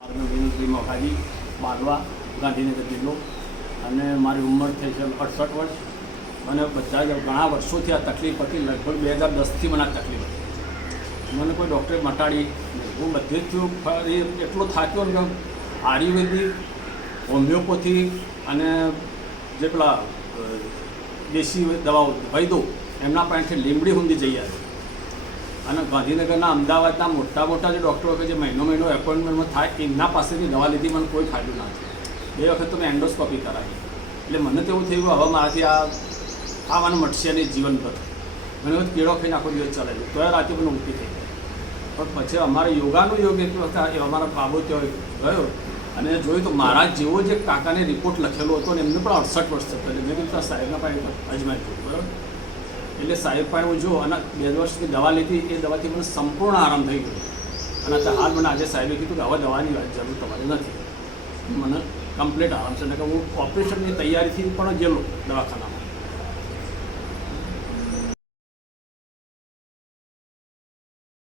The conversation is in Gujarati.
વિનોદભાઈ મોખાજી બારવા ગાંધીનગર જિલ્લો અને મારી ઉંમર થઈ છે 68 વર્ષ અને બધા જ ઘણા વર્ષોથી આ તકલીફ હતી. લગભગ 2010થી મને આ તકલીફ હતી. મને કોઈ ડૉક્ટરે મટાડી નહીં. હું બધેથી એટલો થાક્યો ને કે આયુર્વેદિક, હોમિયોપેથી અને જે પેલા દેશી દવાઓ વૈદો એમના પાસેથી લીમડી સુધી જઈ આવી અને ગાંધીનગરના અમદાવાદના મોટા મોટા જે ડૉક્ટરો કે જે મહિનો એપોઇન્ટમેન્ટમાં થાય એમના પાસેથી દવા લીધી મને કોઈ ફાયદો ના થયો. 2 વખત તો મેં એન્ડોસ્કોપી કરાવી. એટલે મને તો એવું થયું કે હવે મારાથી આવાનું મટશે નહીં જીવન પર. મને વખત કેળો ખાઈને આખો દિવસ ચાલે છે તો રાતે મને ઊંઘી થઈ જાય. પણ પછી અમારે યોગાનું યોગ એટલું હતા એ અમારા બાબો ત્યાં ગયો અને જોયું તો મારા જેવો જે કાકાને રિપોર્ટ લખેલો હતો ને એમને પણ 68 વર્ષ થતા. એટલે મેં કીધું સાહેબના પાસે અજમાઈ ગયું બરાબર. એટલે સાહેબ પાસે હું જો અને 2 વર્ષની દવા લીધી. એ દવાથી મને સંપૂર્ણ આરામ થઈ ગયો અને અત્યારે હાલ મને આજે સાહેબે કીધું કે હવે દવાની જરૂર તમારે નથી. મને કમ્પ્લીટ આરામ છે. એટલે કે હું ઓપરેશનની તૈયારીથી પણ ગયેલો દવાખાનામાં.